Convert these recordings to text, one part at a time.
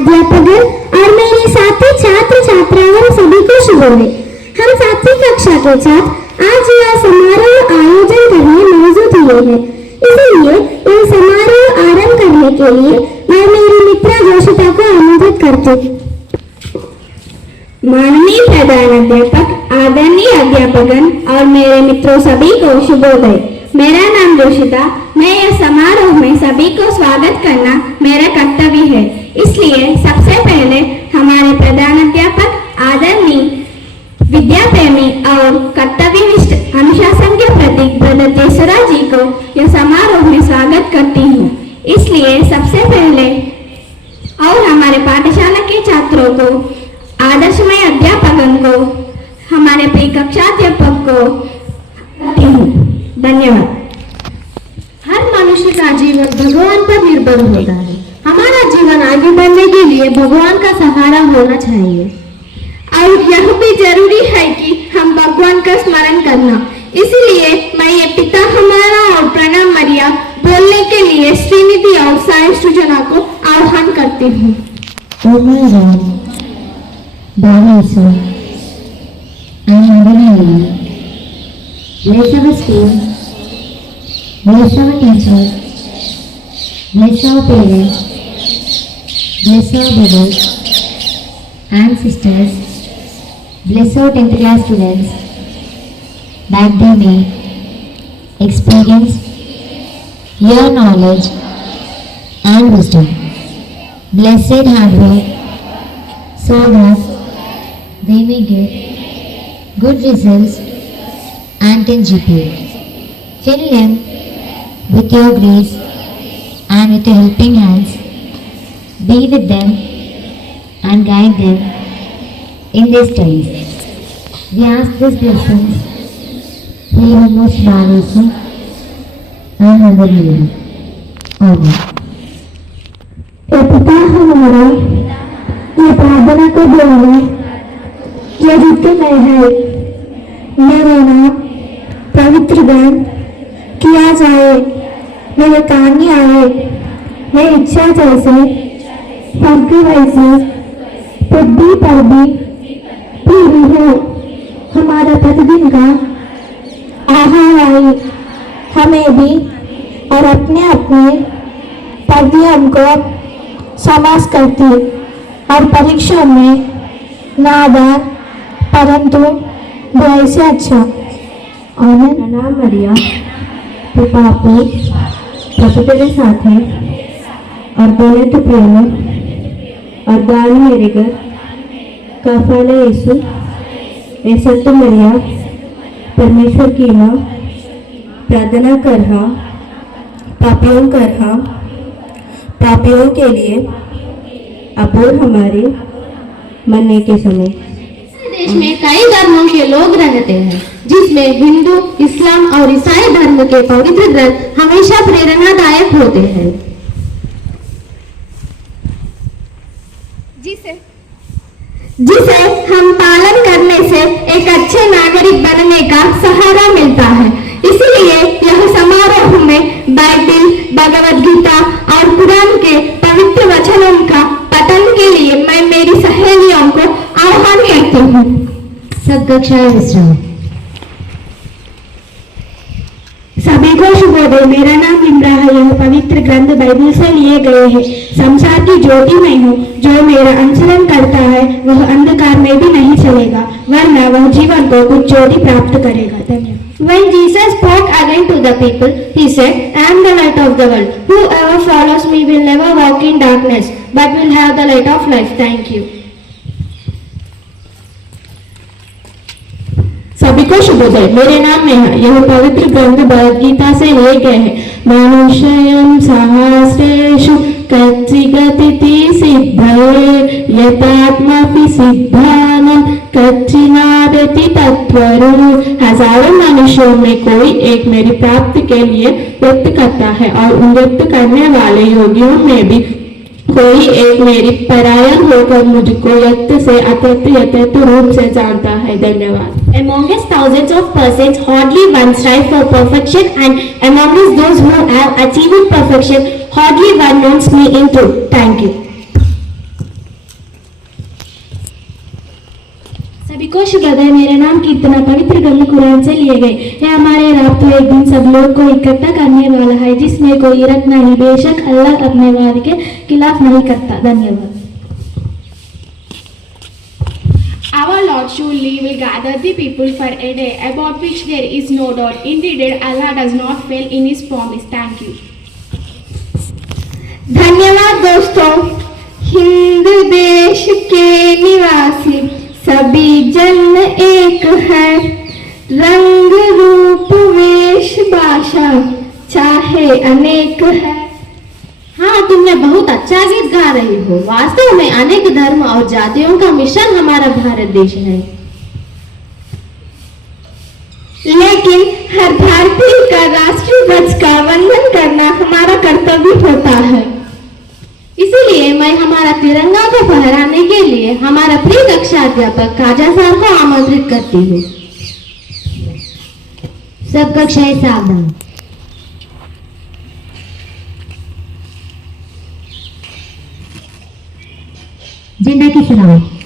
अध्यापकगण और मेरे साथी छात्र छात्राओं सभी को शुभोदय। हम 7वीं कक्षा के छात्र आज यह समारोह आयोजन करने मौजूद हुए हैं। इसलिए यह समारोह आरंभ करने के लिए मैं मेरी मित्र जोशिता को आमंत्रित करती हूँ। माननीय प्रधानाध्यापक, आदरणीय अध्यापकगण और मेरे मित्रों सभी को शुभोदय। मेरा नाम जोशिता। मैं यह समारोह में सभी को स्वागत करना मेरा कर्तव्य है। इसलिए सबसे पहले हमारे प्रधानाध्यापक आदरणीय विद्या प्रेमी और कर्तव्यनिष्ठ अनुशासन के प्रतीक ब्रदर तेसरा जी को यह समारोह में स्वागत करती हूँ। इसलिए सबसे पहले और हमारे पाठशाला के छात्रों को, आदर्शमय अध्यापकों को, हमारे प्रिय कक्षाध्यापक को धन्यवाद। हर मनुष्य का जीवन भगवान पर निर्भर होता है। हमारा जीवन आगे बढ़ने के लिए भगवान का सहारा होना चाहिए और यह भी जरूरी है कि हम भगवान का स्मरण करना। इसलिए मैं ये पिता हमारा और प्रणाम मरिया बोलने के लिए श्रीनिधि और साय सृजना को आह्वान करती हूँ। Bless our school, bless our teachers, bless our parents, bless our brothers and sisters, bless our 10th class students, that they may experience your knowledge and wisdom. Blessed hard work, so that they may get good results and 10 GPA. Fill them with your grace and with your helping hands. Be with them and guide them in their studies. We ask these blessings through your most Malaysia and Mother Mary. Amen. ये पिता हमारा, ये प्रार्थना को बोलना, ये जितने में है, मेरे नाम पवित्र दान किया जाए, मेरे काम आए, मेरी इच्छा जैसे स्वर्ग वैसे पृथ्वी पर भी पूरी हो। हमारा प्रतिदिन का आहार आए हमें भी और अपने अपने पढ़िए हमको समास करती और परीक्षा में नादार परंतु बुराई से अच्छा। प्रणाम मरिया, तो पापी प्रभु तेरे साथ है और बोले तो प्रेम और दान मेरे घर काफाला यीशु। ऐसा तो मरिया परमेश्वर की माँ, प्रार्थना कर पापियों के लिए अब और हमारे मरने के समय। देश में कई धर्मों के लोग रहते हैं, जिसमें हिंदू, इस्लाम और ईसाई धर्म के पवित्र ग्रंथ हमेशा प्रेरणादायक होते हैं, जिसे हम पालन करने से एक अच्छे नागरिक बनने का सहारा मिलता है। इसलिए यह समारोह में बाइबिल, भगवद गीता और कुरान के पवित्र वचनों का पठन के लिए मैं मेरी सहेलियों को आह्वान करती हूँ। सब कक्षा विश्राम। सभी को शुभोदय। मेरा नाम इमरा है। यह पवित्र ग्रंथ बाइबल से लिए गए हैं। संसार की ज्योति मैं हूँ। जो मेरा अनुसरण करता है वह अंधकार में भी नहीं चलेगा, वरना वह जीवन को कुछ ज्योति प्राप्त करेगा। धन्यवाद। When Jesus spoke again to the people, he said, I am the light of the world. Whoever follows me will never walk in darkness, but will have the light of life. Thank you. सभी को शुभोदय। मेरे नाम में है। यह पवित्र ग्रंथ भगवद गीता से लिए गए हैं। मनुष्यं सहस्रेषु कच्चिगतिति सिद्धये यतात्मापि सिद्धानं कच्चिनादति तत्त्वरुः। हजारों मनुष्यों में कोई एक मेरी प्राप्ति के लिए व्यक्त करता है और उन व्यक्त करने वाले योगियों में भी कोई एक मेरी परायण होकर मुझको यत्त से यथार्थ रूप से जानता है। धन्यवाद। Amongst thousands of persons, hardly one strives for perfection, and amongst those who have achieved perfection, hardly one knows me in truth. Thank you. को शुभद है, मेरा नाम कीर्तना पवित्र ग्रंथ कुरान से लिए गए। यह हमारे रब तो एक दिन सब लोग को इकट्ठा करने वाला है, जिसमें कोई रख नहीं। बेशक अल्लाह अपने वादे के खिलाफ नहीं करता। धन्यवाद। Our Lord surely will gather the people for a day about which there is no doubt. Indeed, Allah does not fail in His promise. Thank you. धन्यवाद दोस्तों। हिंद देश के निवासी सभी जन एक है, रंग रूप वेश भाषा चाहे अनेक है। हाँ, तुमने बहुत अच्छा गीत गा रही हो। वास्तव में अनेक धर्म और जातियों का मिश्रण हमारा भारत देश है, लेकिन हर भारतीय का राष्ट्रीय ध्वज का वंदन करना हमारा कर्तव्य होता है। इसीलिए मैं हमारा तिरंगा को फहराने के लिए हमारा प्रिय कक्षा अध्यापक काजा सर को आमंत्रित करती हूँ। सब कक्षाएं सावधान। झंडा की सलामी।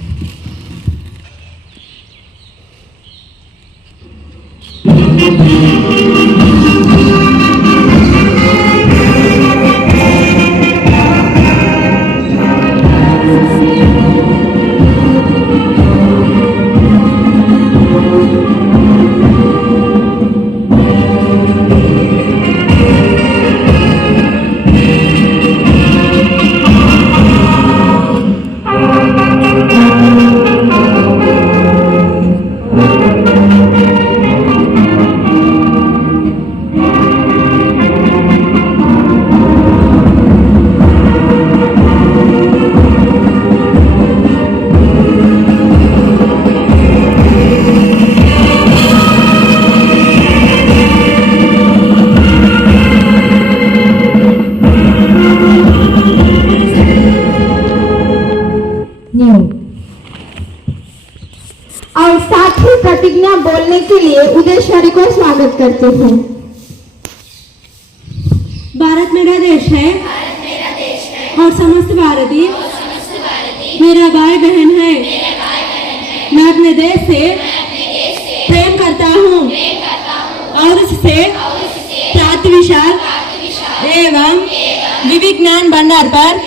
और साथ ही प्रतिज्ञा बोलने के लिए उदयश्वरी को स्वागत करते हैं। भारत मेरा देश है और समस्त भारतीय मेरा भाई बहन है। मैं अपने देश से प्रेम करता हूँ और उससे प्राप्त विशाल एवं विविध ज्ञान भंडार पर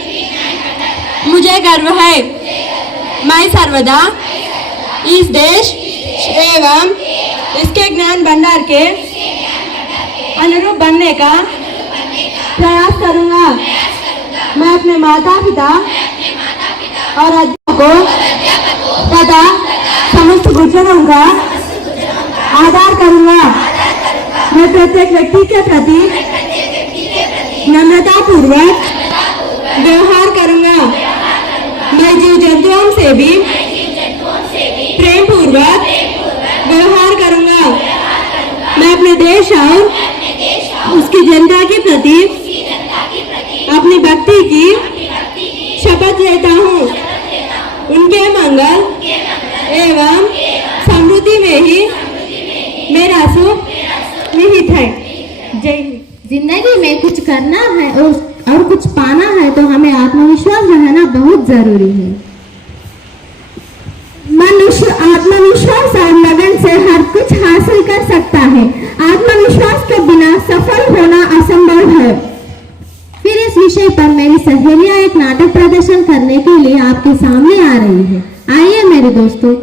मुझे गर्व है। मैं सर्वदा इस देश एवं इसके ज्ञान भंडार के अनुरूप बनने का प्रयास करूंगा। मैं अपने माता पिता और अध्यापकों तथा समस्त गुरुजनों का आदर करूंगा। मैं प्रत्येक व्यक्ति के प्रति नम्रता पूर्वक व्यवहार करूंगा। मैं जीव जंतुओं से भी प्रेम पूर्वक व्यवहार करूंगा। मैं अपने देश और उसकी जनता के प्रति अपनी भक्ति की शपथ लेता हूँ। उनके मंगल एवं समृद्धि में ही मेरा सुख निहित है। जय हिंद। जिंदगी में कुछ करना है और कुछ पाना है तो हमें आत्मविश्वास रहना बहुत जरूरी है। मनुष्य आत्मविश्वास और लगन से हर कुछ हासिल कर सकता है। आत्मविश्वास के बिना सफल होना असंभव है। फिर इस विषय पर मेरी सहेलियां एक नाटक प्रदर्शन करने के लिए आपके सामने आ रही है। आइए मेरे दोस्तों।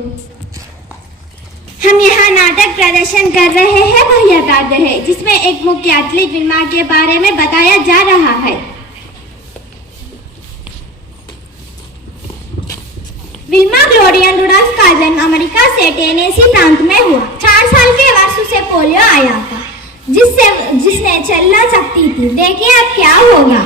हम यहाँ नाटक प्रदर्शन कर रहे हैं भैया काव्य है, जिसमें एक मुख्य एथलीट विल्मा के बारे में बताया जा रहा है। विल्मा ग्लोरियन रुडॉल्फ का जन्म अमेरिका से टेनेसी प्रांत में हुआ। 4 साल के वर्ष उसे पोलियो आया था, जिसने चल ना सकती थी। देखिए अब क्या होगा।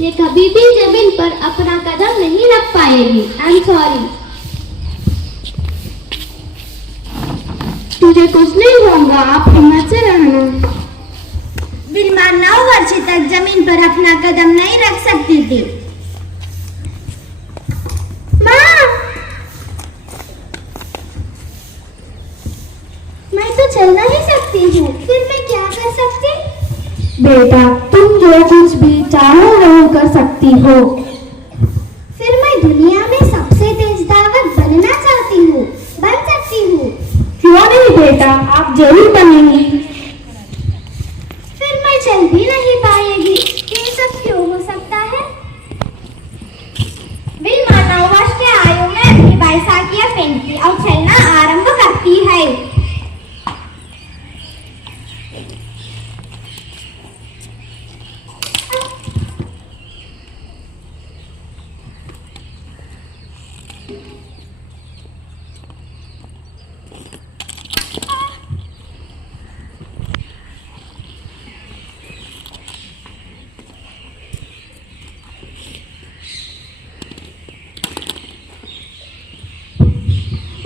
ये कभी भी जमीन पर अपना कदम नहीं रख पाएगी। I am sorry. तुझे कुछ नहीं होगा, आप हिम्मत से रहना। विल्मा 9 वर्ष तक जमीन पर अपना कदम नहीं रख सकती थी। माँ, मैं तो चल नहीं सकती हूँ, फिर मैं क्या बेटा, तुम जो कुछ भी चाहो वो कर सकती हो। फिर मैं दुनिया में सबसे तेज धावक बनना चाहती हूँ, बन सकती हूँ। क्यों नहीं बेटा, आप जरूर बनेंगी। फिर मैं चल भी नहीं पाएगी, ये सब क्यों हो सकता है? विल्मा 9 वर्ष के आयु में अपनी बाइसाइकिल पहनती और चलना आरंभ करती है।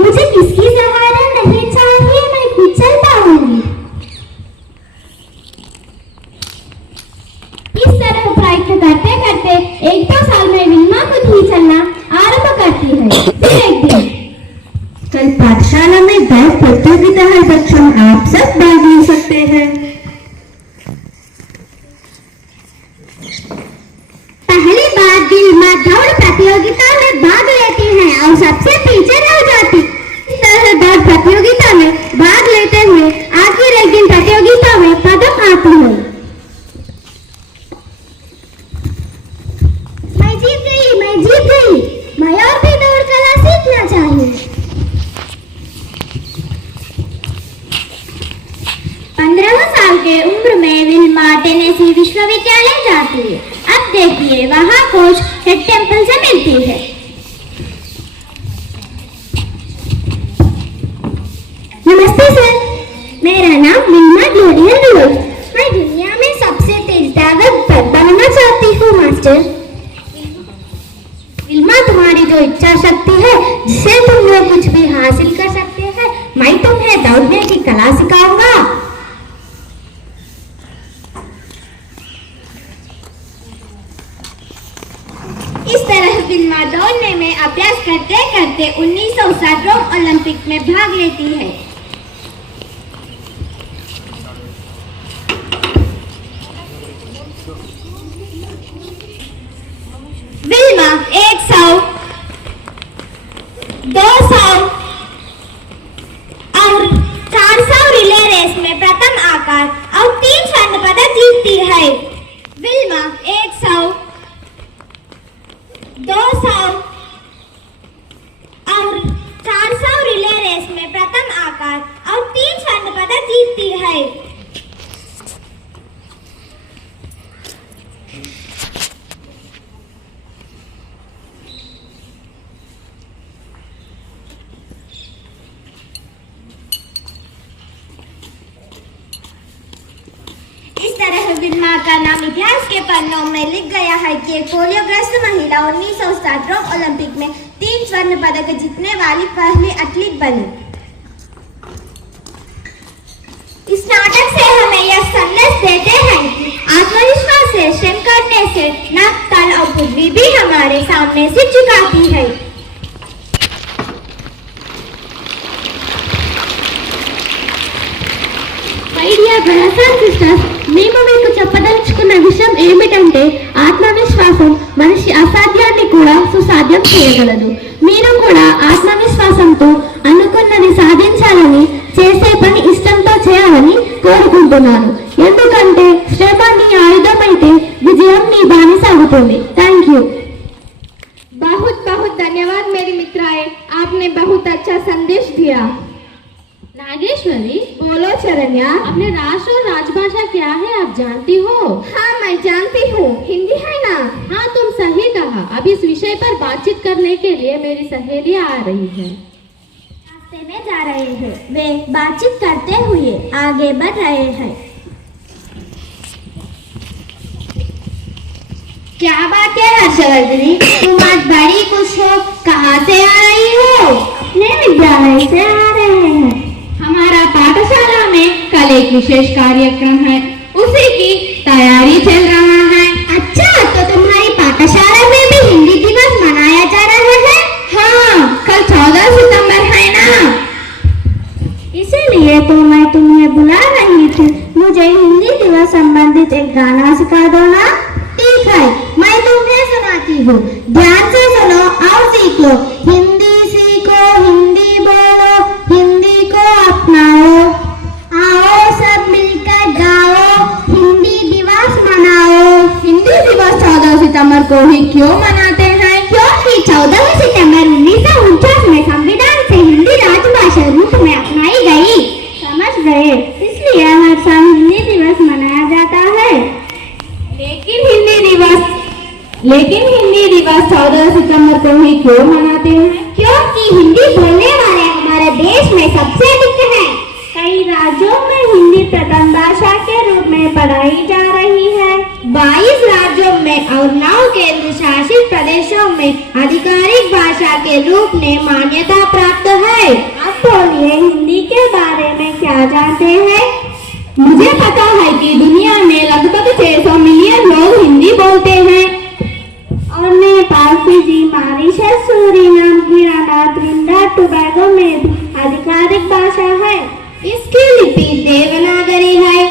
मुझे किसकी सहारा नहीं चाहिए, मैं खुद चल पाऊंगी। इस तरह प्रयत्न करते करते 1-2 साल में विल्मा खुद ही चलना आरंभ करती है। फिर एक दिन कल पाठशाला में दौड़ प्रतियोगिता है बच्चों, आप सब भाग ले सकते हैं। पहली बार विल्मा दौड़ प्रतियोगिता में भाग लेती है और सबसे पीछे रह जाती। इस तरह दौड़ प्रतियोगिता में भाग लेते हुए आखिर एक दिन प्रतियोगिता में पदक आती है। मैं जीत गई, मैं जीत गई। मैं और भी दौड़ कला सीखना चाहिए। 15 साल के उम्र में विल्मा टेनेसी विश्वविद्यालय जाती है। अब देखिए, वहाँ कोच हेड टेम्पल से मिलती है। नमस्ते सर, मेरा नाम विल्मा ग्लोरियन रोज। मैं दुनिया में सबसे तेज धावक बनना चाहती हूँ मास्टर। विल्मा, तुम्हारी जो इच्छा शक्ति है जिससे तुम जो कुछ भी हासिल कर सकते हैं, मैं तुम्हें दौड़ने की कला सिखाऊंगा। इस तरह विल्मा दौड़ने में अभ्यास करते करते 1960 रोम ओलंपिक में भाग लेती है। विल्मा 100, 200 और 400 रिले रेस में प्रथम आकर और 3 स्वर्ण पदक जीतती है। विल्मा 100, 200 और 400 रिले रेस में प्रथम आकर और 3 स्वर्ण पदक जीतती है। इस तरह विल्मा का नाम इतिहास के पन्नों में लिख गया है कि एक पोलियोग्रस्त महिला 1960 रोम ओलंपिक में 3 स्वर्ण पदक जीतने वाली पहली एथलीट बनी। इस नाटक से हमें यह संदेश देते हैं कि आत्मविश्वास से श्रम करने से नभ, तल और पृथ्वी भी हमारे सामने सिर झुकाती है। My dear brothers and sisters, మేము మీకు చెప్పదలుచుకున్న విషయం ఏమిటంటే ఆత్మవిశ్వాసం మనిషి అసాధ్యాన్ని కూడా సుసాధ్యం చేయగలదు. మీరు కూడా ఆత్మవిశ్వాసంతో అనుకున్నది సాధించాలని, చేసే పని ఇష్టంతో చేయాలని కోరుకుంటున్నాను. ఎందుకంటే శ్రమ నీ ఆయుధమైతే విజయం నీ బానిస అవుతుంది. Thank you. बहुत बहुत धन्यवाद मेरी मित्राएं, आपने बहुत अच्छा संदेश दिया। नागेश्वरी, बोलो शरण्या। अपने राष्ट्र और राजभाषा क्या है आप जानती हो? हाँ, मैं जानती हूँ, हिंदी है ना। हाँ, तुम सही कहा। अब इस विषय पर बातचीत करने के लिए मेरी सहेलियां आ रही हैं। रास्ते में जा रहे हैं, वे बातचीत करते हुए आगे बढ़ रहे हैं। क्या बात है हर्षवर्धनी, तुम आज बड़ी खुश हो, कहाँ से आ रही हो? अपने विद्यालय से आ रहे हैं। हमारा पाठशाला में कल एक विशेष कार्यक्रम है, उसी की तैयारी चल रहा है। अच्छा, तो तुम्हारी पाठशाला में भी हिंदी दिवस मनाया जा रहा है? हाँ, कल 14 सितंबर है ना, इसीलिए तो मैं तुम्हें बुला रही थी। मुझे हिंदी दिवस संबंधित एक गाना सिखा दो ना। ठीक है, मैं तुम्हें सुनाती हूँ, ध्यान से सुनो और सीख लो। हिंदी सीखो, हिंदी बोलो, हिंदी को अपनाओ। आओ सब मिलकर गाओ, हिंदी दिवस मनाओ। हिंदी दिवस 14 सितंबर को ही क्यों मनाते हैं? क्योंकि 14 सितंबर 1949 में संविधान से हिंदी राजभाषा रूप में अपनाई गई। समझ गए, इसलिए हर साल हिंदी दिवस मनाया जाता है। लेकिन हिंदी दिवस 14 सितंबर को ही क्यों मनाते हैं? क्योंकि हिंदी बोलने वाले हमारे देश में सबसे अधिक हैं। कई राज्यों में हिंदी प्रथम भाषा के रूप में पढ़ाई जा रही है। 22 राज्यों में और 9 केंद्र शासित प्रदेशों में आधिकारिक भाषा के रूप में मान्यता प्राप्त है। आप बोलिए, हिंदी के बारे में क्या जानते हैं? मुझे पता है कि दुनिया में लगभग 600 मिलियन लोग हिंदी बोलते हैं। और नेपाल, फिजी, मॉरिशस, सूरीनाम, गियाना, त्रिनिदाद टोबैगो में भी आधिकारिक भाषा है। इसकी लिपि देवनागरी है,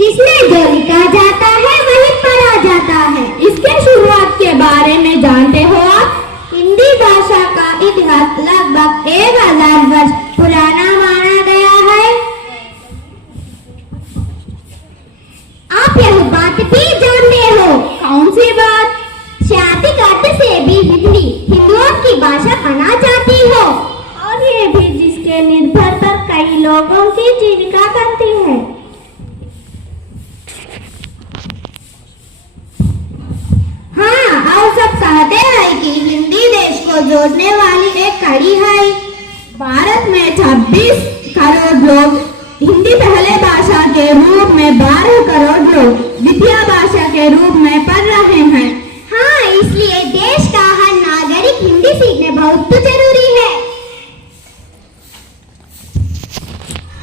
जिसमें जो लिखा जाता है वही पढ़ा जाता है। इसके शुरुआत के बारे में जानते हो आप? हिंदी भाषा का इतिहास लगभग 1000 वर्ष पुराना माना गया है। आप यह बात भी जानते हो? कौन सी बात? शाब्दिक अर्थ से भी हिंदी हिंदुओं की भाषा माना जाती हो। और ये भी जिसके निर्भर पर कई लोगों की जीविका बनती है। हाँ, और सब कहते हैं कि हिंदी देश को जोड़ने वाली एक कड़ी है। भारत में 26 करोड़ लोग हिंदी पहले भाषा के रूप में, 12 करोड़ लोग द्वितीय भाषा के रूप में पढ़ रहे हैं। हाँ, इसलिए देश का हर नागरिक हिंदी सीखने बहुत जरूरी है।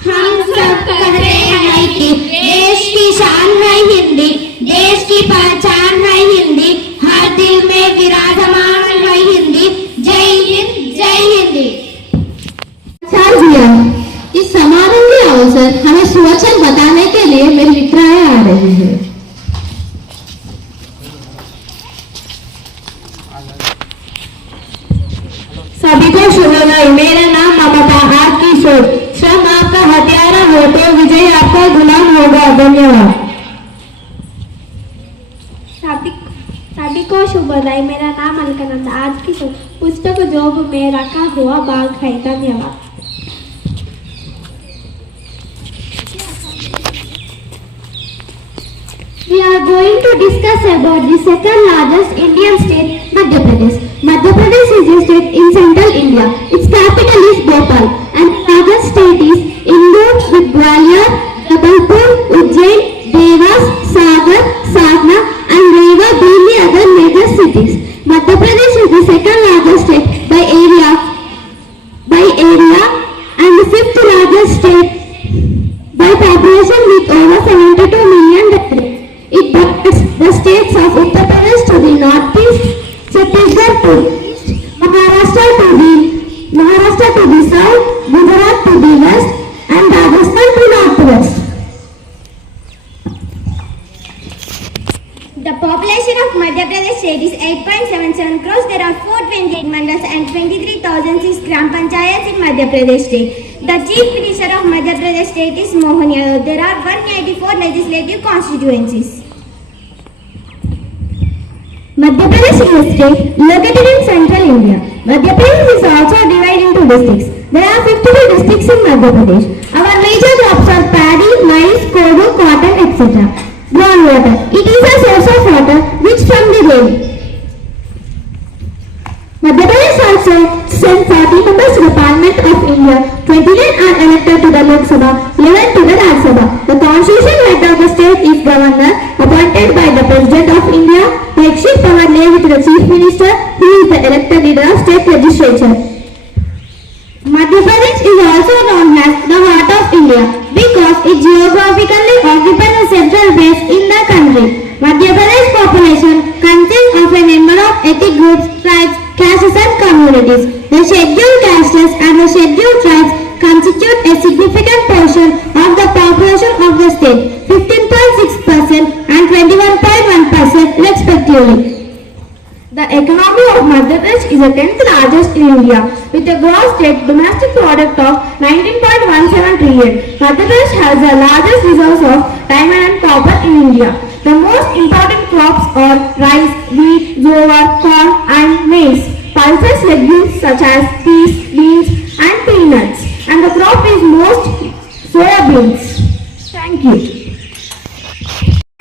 हम सब कहते हैं कि देश की शान है हिंदी, देश की पहचान है हिंदी, हर दिल में विराजमान है हिंदी। जय हिंद, जय हिंदी। इस समारोह के अवसर हमें सुवचन बताने के लिए मेरी मित्राएं आ रही है। सभी को शुभोदय। मेरा नाम ममता, आपकी सोच। श्रम आपका हथियार हो तो विजय आपका गुलाम होगा। धन्यवाद। सभी को शुभोदय। मेरा नाम अलकानंदा, आज की सोच। पुस्तक जोब में रखा हुआ बाग है। धन्यवाद। We are going to discuss about the second largest Indian state, Madhya Pradesh. Madhya Pradesh is a state in central India. Its capital is Bhopal and the largest state is Indore with Gwalior, Jabalpur, Ujjain, Dewas, Sagar, Satna and Rewa being the other major cities. Madhya Pradesh is the second largest state by area and the fifth largest state by population with over 72 million residents. It borders the states of Uttar Pradesh to the northeast, Chhattisgarh to the east, Maharashtra to the south, Gujarat to the west, and Rajasthan to northwest. The population of Madhya Pradesh state is 8.77 crores. There are 428 mandals and 23,006 gram panchayats in Madhya Pradesh state. The chief minister of Madhya Pradesh state is Mohan Yadav. There are 184 legislative constituencies. Madhya Pradesh is a state located in central India. Madhya Pradesh is also divided into districts. There are 52 districts in Madhya Pradesh. Our major crops are paddy, maize, kodu, cotton, etc. Groundwater. It is a source of water which from the rain. Madhya Pradesh also sends 40 members to the Parliament of India. 29 are elected to the Lok Sabha, 11 to the Rajya Sabha. The constitutional head of the state is governor, appointed by the President of India. The executive power lay with the Chief Minister, who is the elected leader of state legislature. Madhya Pradesh is also known as the heart of India because it geographically occupies a central place in the country. Madhya Pradesh population consists of a number of ethnic groups, tribes, castes and communities. The scheduled castes and the scheduled tribes constitute a significant portion of the population of the state. 15.6% globally. The economy of Madhya Pradesh is the 10th largest in India with a gross state domestic product of 19.17 trillion. Madhya Pradesh has the largest reserves of diamond and copper in India. The most important crops are rice, wheat, jowar, corn and maize. Pulses legumes such as peas, beans and peanuts. And the crop is most soya beans. Thank you.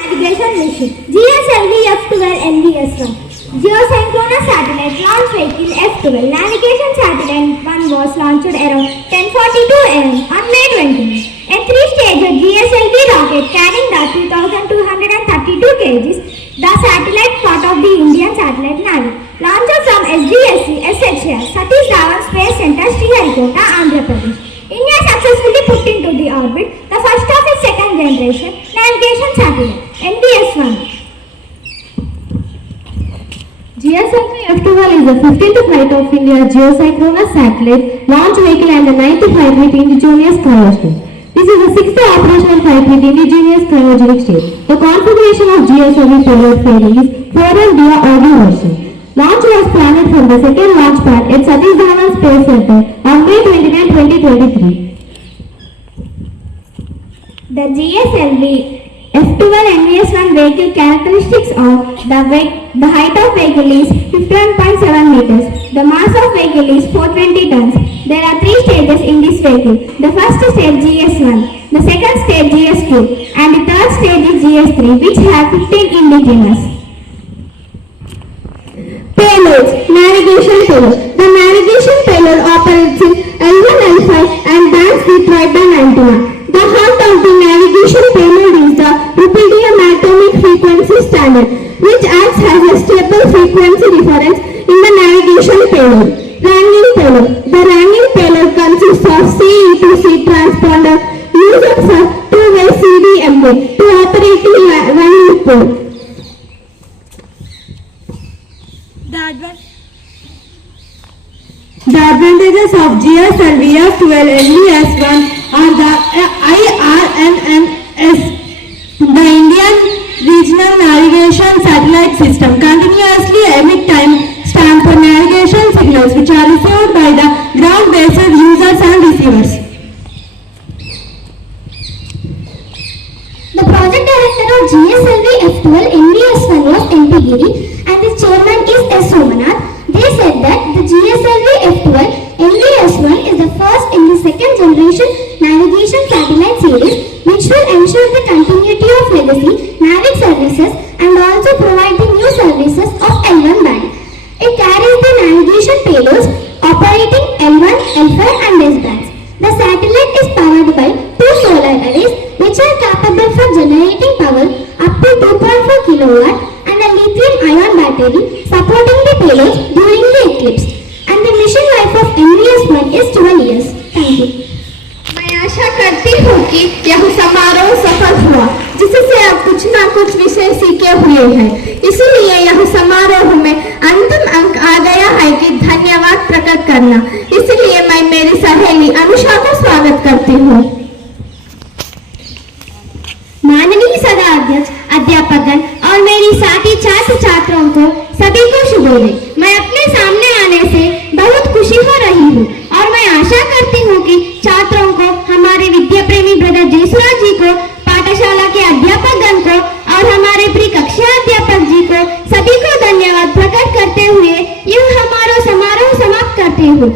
Navigation mission GSLV F12 NVS1 Geosynchronous Satellite Launch Vehicle F12 Navigation Satellite 1 was launched around 10:42 am on May 20. A 3-stage GSLV rocket carrying the 2,232 kg, the satellite part of the Indian Satellite Navy, launched from SDSC SHR Satish Dhawan Space Center, Sriharikota, Andhra Pradesh. India successfully put into the orbit the first of its second generation navigation satellite, NVS1. GSLV F12 is the 15th flight of India's geosynchronous satellite launch vehicle and the 9th flight with indigenous cryostate. This is the 6th operational flight with indigenous cryogenic state. The configuration of GSLV payload fairing is 4 via audio version. Launch was planned from the second launch pad at Satish Dhawan Space Center on May 29, 2023. The GSLV F12 NVS1 vehicle characteristics are the height of vehicle is 51.7 meters. The mass of vehicle is 420 tons. There are 3 stages in this vehicle. The first stage GS1, the second stage GS2 and the third stage is GS3 which have 15 indigenous. Payloads. Navigation payload. The navigation payload operates in L1, L5 and bands with wideband antenna. The heart of the navigation payload is the rubidium atomic frequency standard, which acts as a stable frequency reference in the navigation payload. Ranging payload. The ranging payload consists of C-to-C transponder used for two-way CDMA to operate in ranging pole. The advantages of GSLV F12 NVS1 are the IRNNS, the Indian Regional Navigation Satellite System, continuously emit time-stamp for navigation signals which are received by the ground-based users and receivers. The project director of GSLV F12 NVS1 was MP Giri and the chairman is S. Somanath. They said that the GSLV F12 NVS1 is the first in the second generation navigation satellite series which will ensure the continuity of legacy NAVIC services and also provide the new services of L1 band. It carries the navigation payloads operating L1, L5 and S bands. The satellite is powered by 2 solar arrays which are capable for generating power up to 2.4 kilowatt and a lithium-ion battery supporting the payloads during the eclipse. And the mission life of NVS1 is 12 years. Thank you. मैं आशा करती हूँ कि यह समारोह सफल हुआ, जिससे आप कुछ ना कुछ विषय सीखे हुए हैं। इसलिए यह समारोह में अंतिम अंक आ गया है कि धन्यवाद प्रकट करना। इसलिए मैं मेरी सहेली अनुषा को स्वागत करती हूँ। माननीय सदा अध्यक्ष, अध्यापकगण और मेरी साथी छात्र छात्राओं को सभी को शुभोदय। मैं अपने सामने आने से बहुत खुशी हो रही हूँ और मैं आशा करती हूँ कि छात्रों को, हमारे विद्या प्रेमी ब्रदर जयसुराज जी को, पाठशाला के अध्यापकगण को और हमारे प्रिय कक्षा अध्यापक जी को सभी को धन्यवाद प्रकट करते हुए यह हमारा समारोह समाप्त करती हूँ।